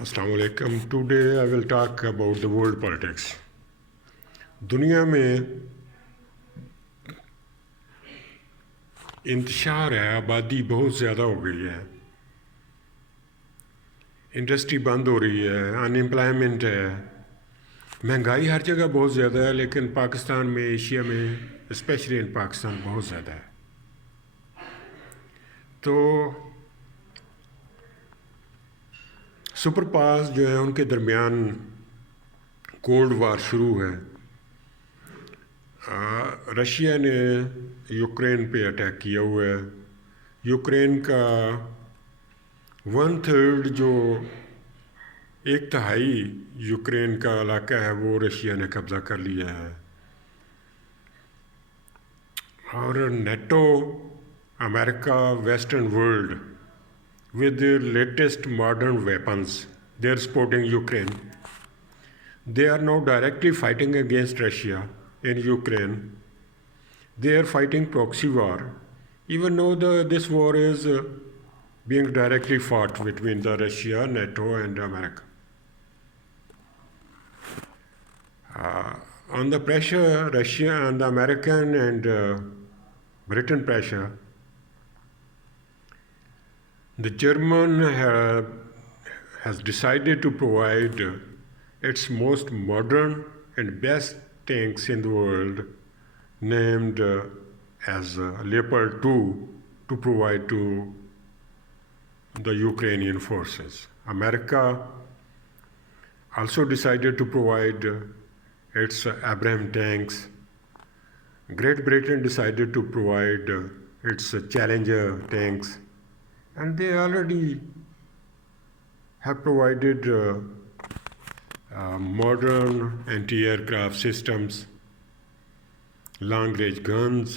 Assalamu alaikum. Today I will talk about the world politics. दुनिया में इंतशार है, आबादी बहुत ज़्यादा हो गई है, इंडस्ट्री बंद हो रही है, अनएम्प्लॉयमेंट है, महंगाई हर जगह बहुत ज़्यादा है, लेकिन पाकिस्तान में, एशिया में, स्पेशली इन पाकिस्तान बहुत ज़्यादा है. तो सुपर पावर्स जो है उनके दरमियान कोल्ड वार शुरू है. रशिया ने यूक्रेन पे अटैक किया हुआ है. यूक्रेन का 1/3 जो 1/3 यूक्रेन का इलाका है वो रशिया ने कब्ज़ा कर लिया है. और NATO, America, western world with their latest modern weapons, they are supporting Ukraine. They are now directly fighting against Russia in Ukraine. They are fighting proxy war, even though this war is being directly fought between the Russia, NATO, and America. On the pressure, Russia and the American and Britain pressure, the German has decided to provide its most modern and best tanks in the world, named as Leopard 2, to provide to the Ukrainian forces. America also decided to provide its Abrams tanks. Great Britain decided to provide its Challenger tanks. And they already have provided modern anti-aircraft systems, long-range guns,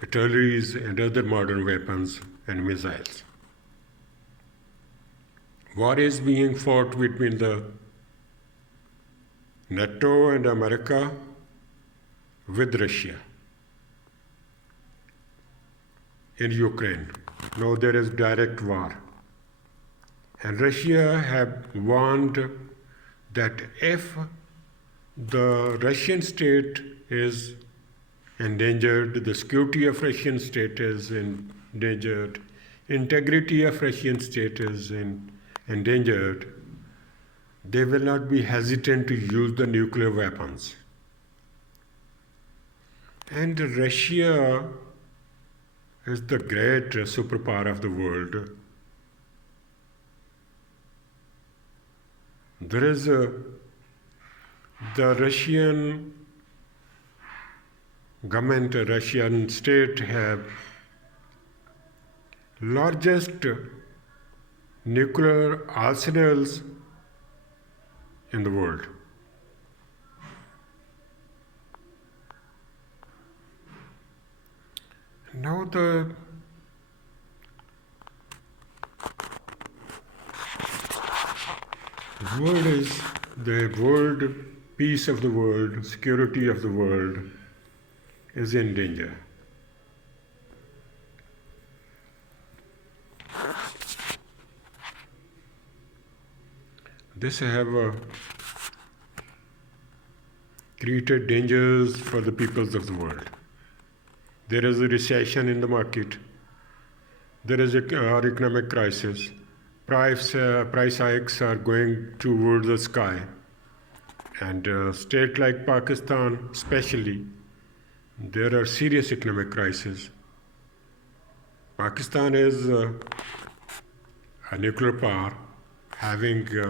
artilleries, and other modern weapons and missiles. War is being fought between the NATO and America with Russia in Ukraine. Now there is direct war. And Russia have warned that if the Russian state is endangered, the security of Russian state is endangered, integrity of Russian state is endangered, they will not be hesitant to use the nuclear weapons. And Russia is the great superpower of the world. There is the Russian government, Russian state have largest nuclear arsenals in the world. Now the world peace of the world, security of the world is in danger. This have created dangers for the peoples of the world. There is a recession in the market. There is our economic crisis. Price hikes are going towards the sky. And a state like Pakistan especially, there are serious economic crises. Pakistan is a nuclear power having a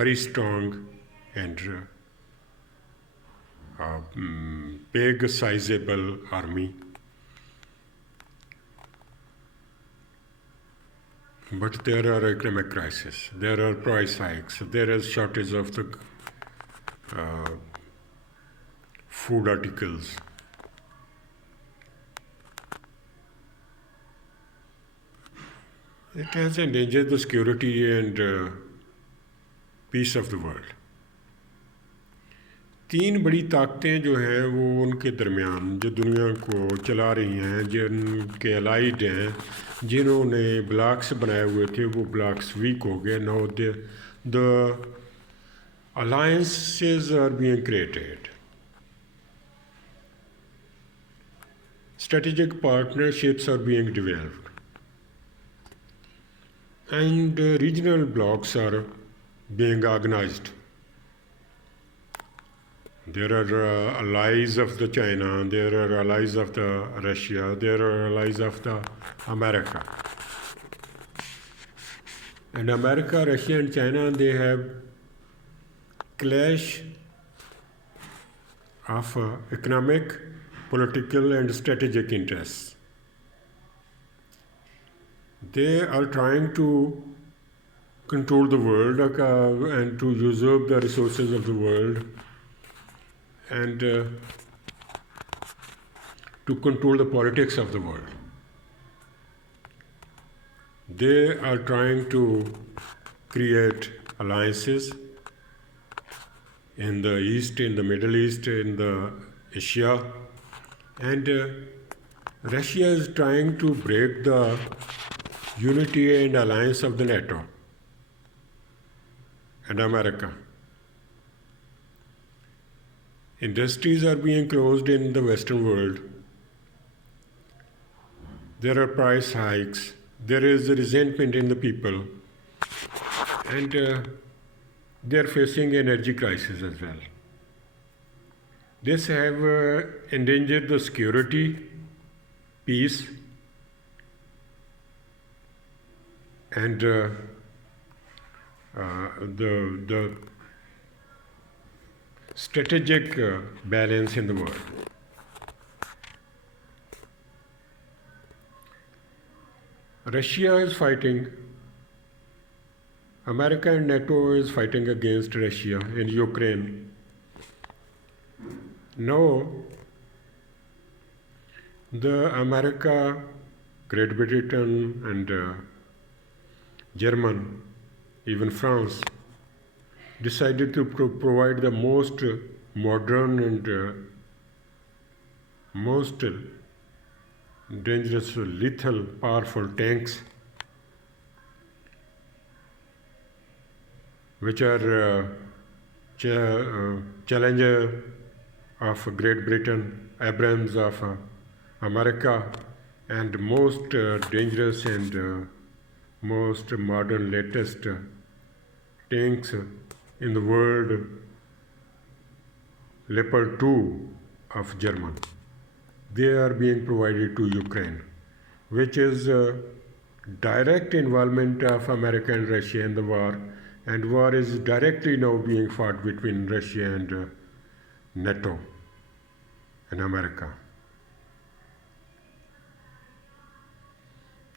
very strong and big sizable army. But there are economic crises, there are price hikes, there is shortage of the food articles. It has endangered the security and peace of the world. तीन बड़ी ताकतें जो हैं वो उनके दरमियान जो दुनिया को चला रही हैं, जिनके अलाइड हैं, जिन्होंने ब्लॉक्स बनाए हुए थे वो ब्लॉक्स वीक हो गए. Now the alliances are being created. Strategic partnerships are being developed. And regional blocs are being organized. There are allies of the China, there are allies of the Russia, there are allies of the America. And America, Russia and China, they have clash of economic, political and strategic interests. They are trying to control the world and to usurp the resources of the world and to control the politics of the world. They are trying to create alliances in the East, in the Middle East, in the Asia, and Russia is trying to break the unity and alliance of the NATO and America. Industries are being closed in the Western world. There are price hikes. There is resentment in the people. And they are facing energy crisis as well. This have endangered the security, peace, and the strategic balance in the world. Russia is fighting, America and NATO is fighting against Russia in Ukraine. Now, the America, Great Britain and German, even France, decided to provide the most modern and most dangerous, lethal, powerful tanks, which are Challenger of Great Britain, Abrams of America, and most dangerous and most modern, latest tanks in the world, Leopard 2 of German. They are being provided to Ukraine, which is direct involvement of America and Russia in the war, and war is directly now being fought between Russia and NATO and America.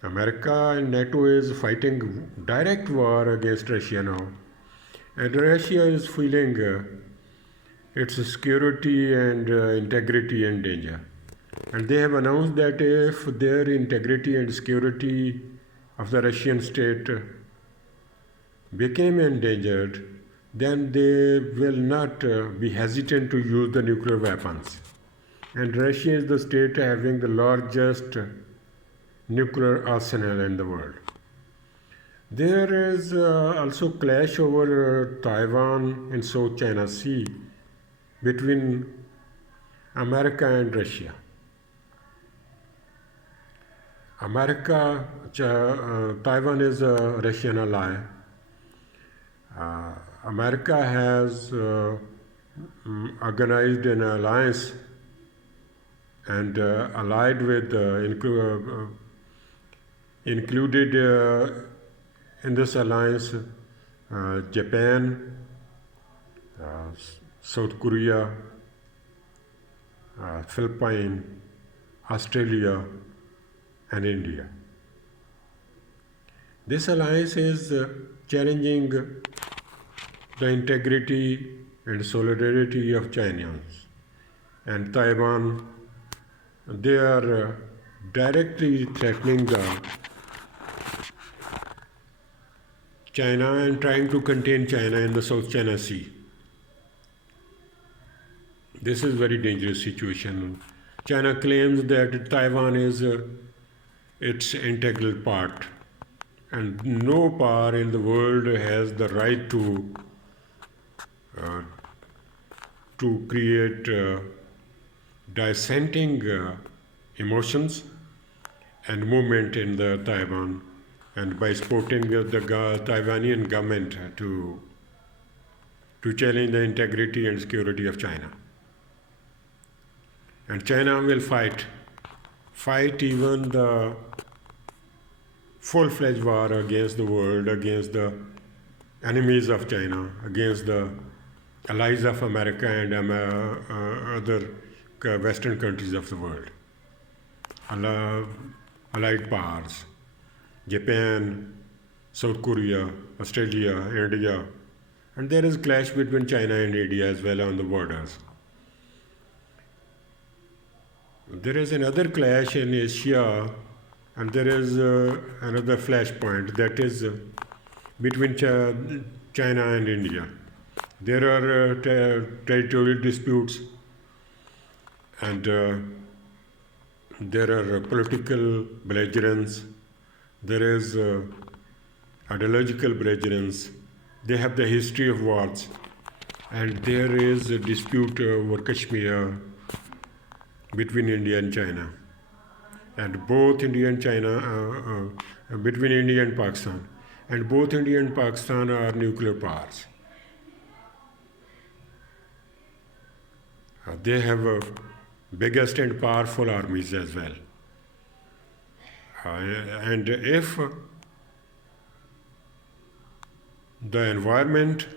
America and NATO is fighting direct war against Russia now, and Russia is feeling its security and integrity in danger. And they have announced that if their integrity and security of the Russian state became endangered, then they will not be hesitant to use the nuclear weapons. And Russia is the state having the largest nuclear arsenal in the world. There is also clash over Taiwan in South China Sea between America and Russia. Taiwan is a Russian ally. America has organized an alliance and allied with, included in this alliance Japan, South Korea, Philippines, Australia, and India. This alliance is challenging the integrity and solidarity of Chinese and Taiwan. They are directly threatening China and trying to contain China in the South China Sea. This is a very dangerous situation. China claims that Taiwan is its integral part, and no power in the world has the right uh, to create dissenting emotions and movement in the Taiwan, and by supporting the Taiwanian government to challenge the integrity and security of China. And China will fight even the full-fledged war against the world, against the enemies of China, against the allies of America and other Western countries of the world, allied powers, Japan, South Korea, Australia, India, and there is clash between China and India as well on the borders. There is another clash in Asia, and there is another flashpoint that is between China and India. There are territorial disputes, and there are political belligerence. There is ideological belligerence. They have the history of wars, and there is a dispute over Kashmir between India and China, and both India and China, between India and Pakistan, and both India and Pakistan are nuclear powers. They have biggest and powerful armies as well. And if the environment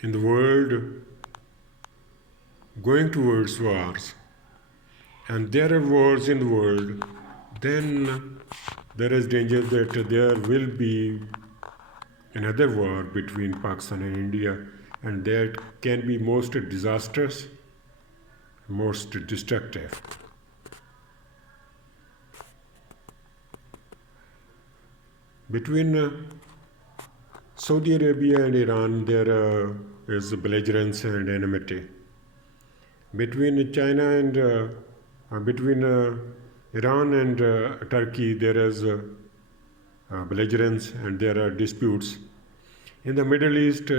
in the world going towards wars, and there are wars in the world, then there is danger that there will be another war between Pakistan and India, and that can be most disastrous, most destructive. Between Saudi Arabia and Iran, there is belligerence and enmity. Between China and between Iran and Turkey, there is belligerence and there are disputes. In the Middle East,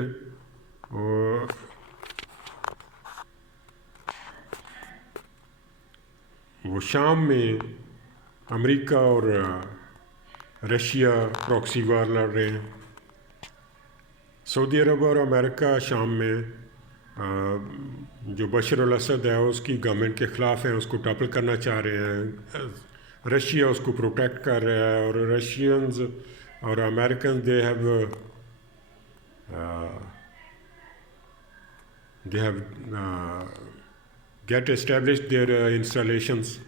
वो शाम में America और Russia proxy वार लड़ रहे हैं. Saudi अरब और America शाम में जो बशर अल असद है उसकी गवर्नमेंट के ख़िलाफ़ हैं, उसको टॉपल करना चाह रहे हैं. रशिया उसको प्रोटेक्ट कर रहा है, और रशियंस और American they have get established their installations,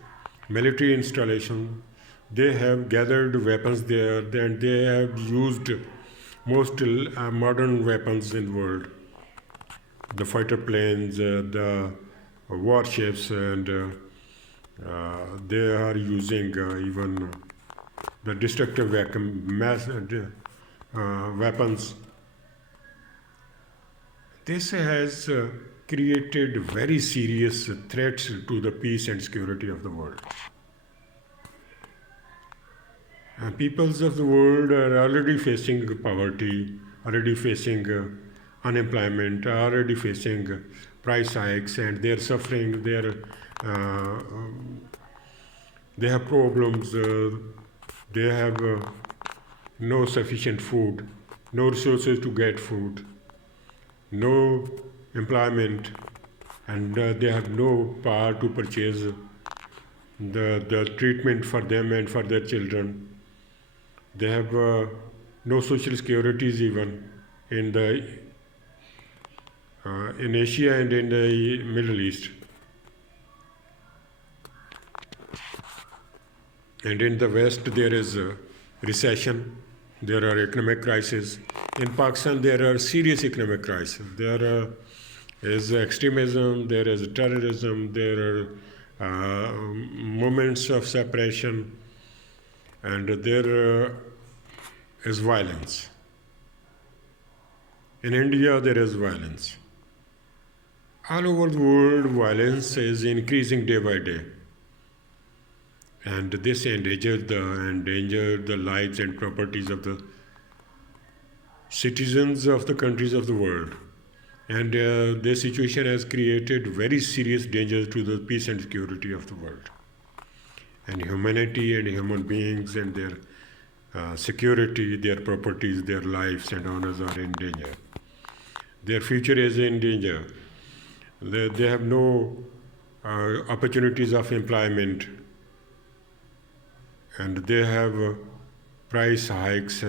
military installation. They have gathered weapons there, and they have used most modern weapons in the world. The fighter planes, the warships, and they are using even the destructive weapons. This has created very serious threats to the peace and security of the world. And peoples of the world are already facing poverty, already facing unemployment, already facing price hikes, and they are suffering. They have problems. They have no sufficient food, no resources to get food, no employment, and they have no power to purchase the treatment for them and for their children. They have no social securities even in Asia and in the Middle East. And in the West, there is a recession, there are economic crises. In Pakistan, there are serious economic crises. There is extremism, there is terrorism, there are moments of separation, and there is violence. In India, there is violence. All over the world, violence is increasing day by day. and this endangered the lives and properties of the citizens of the countries of the world. And this situation has created very serious dangers to the peace and security of the world. And humanity and human beings and their security, their properties, their lives and honors are in danger. Their future is in danger. They have no opportunities of employment, and they have price hikes.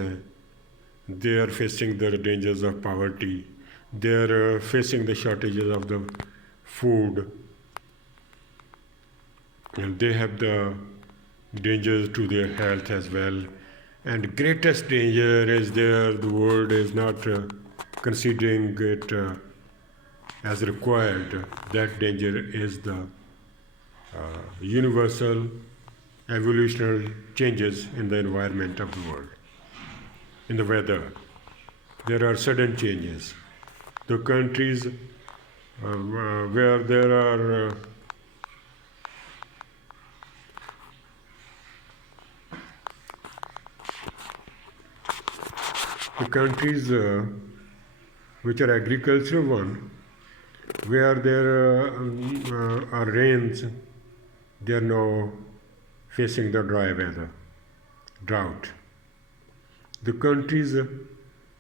They are facing the dangers of poverty. They are facing the shortages of the food, and they have the dangers to their health as well. And greatest danger is there. The world is not considering it as required. That danger is the universal evolutionary changes in the environment of the world. In the weather, there are sudden changes. The countries where there are the countries which are agricultural one, where there are rains, they are now facing the dry weather, drought. The countries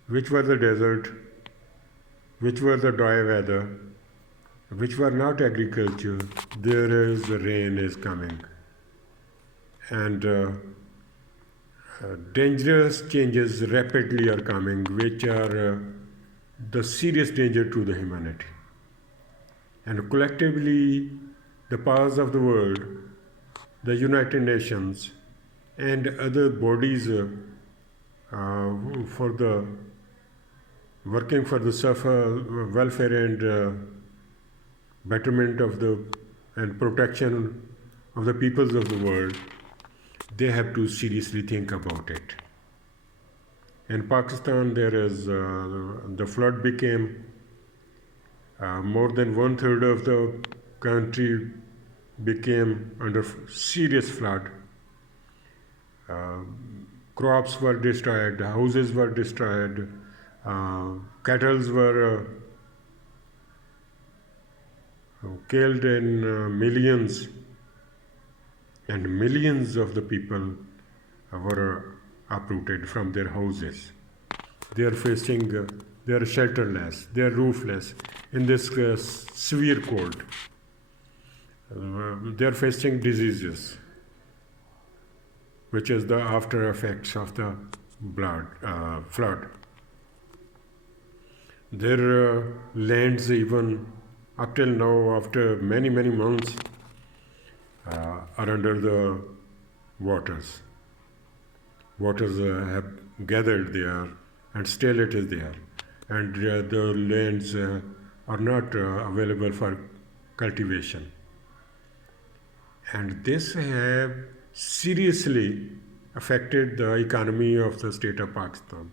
which were the desert, which were the dry weather, which were not agriculture, there is rain is coming. And dangerous changes rapidly are coming, which are the serious danger to the humanity. And collectively, the powers of the world, the United Nations, and other bodies for the working for the welfare and betterment of the and protection of the peoples of the world, they have to seriously think about it. In Pakistan, there is the flood became more than 1/3 of the country became under serious flood. Crops were destroyed, houses were destroyed, cattle were killed in millions, and millions of the people were uprooted from their houses. They are facing, they are shelterless, they are roofless in this severe cold. They are facing diseases, which is the after effects of the flood. Their lands, even up till now, after many months, are under the waters. Waters have gathered there, and still it is there. And the lands are not available for cultivation. And this have seriously affected the economy of the state of Pakistan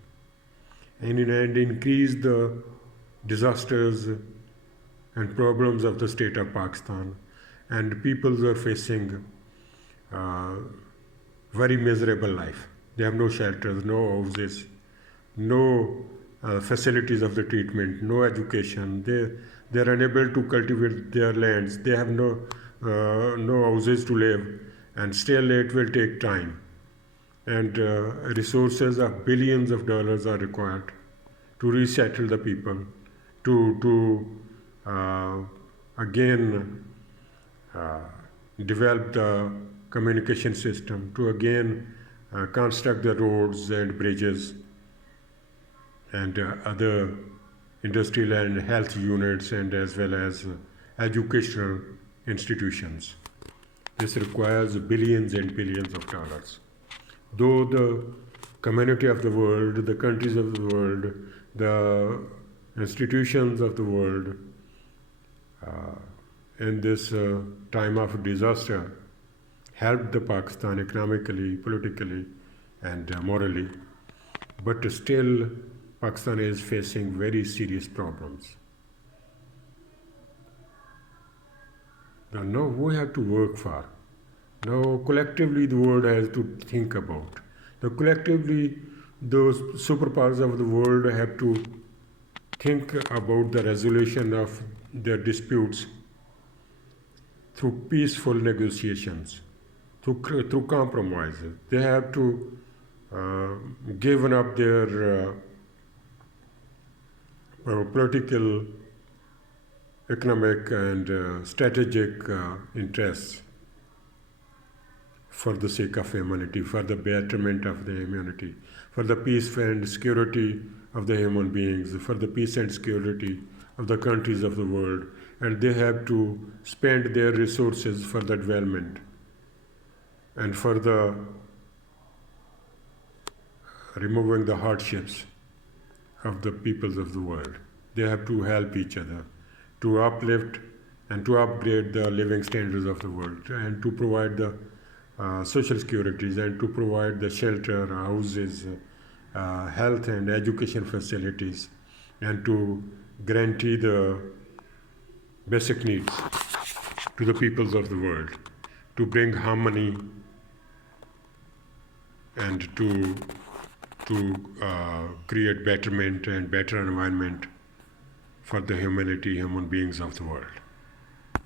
and increased the disasters and problems of the state of Pakistan. And people are facing very miserable life. They have no shelters, no houses, no facilities of the treatment, no education. They are unable to cultivate their lands. They have no houses to live, and still it will take time. And resources of billions of dollars are required to resettle the people, to again develop the communication system, to again construct the roads and bridges and other industrial and health units, and as well as educational institutions. This requires billions and billions of dollars. Though the community of the world, the countries of the world, the institutions of the world, in this time of disaster, helped the Pakistan economically, politically, and morally, but still Pakistan is facing very serious problems. Now we have to work for Now, collectively, the world has to think about. Now, collectively, those superpowers of the world have to think about the resolution of their disputes through peaceful negotiations, through compromises. They have to give up their political, economic, and strategic interests for the sake of humanity, for the betterment of the humanity, for the peace and security of the human beings, for the peace and security of the countries of the world. And they have to spend their resources for the development and for the removing the hardships of the peoples of the world. They have to help each other to uplift and to upgrade the living standards of the world and to provide the social securities and to provide the shelter, houses, health and education facilities, and to guarantee the basic needs to the peoples of the world, to bring harmony and to create betterment and better environment for the humanity, human beings of the world.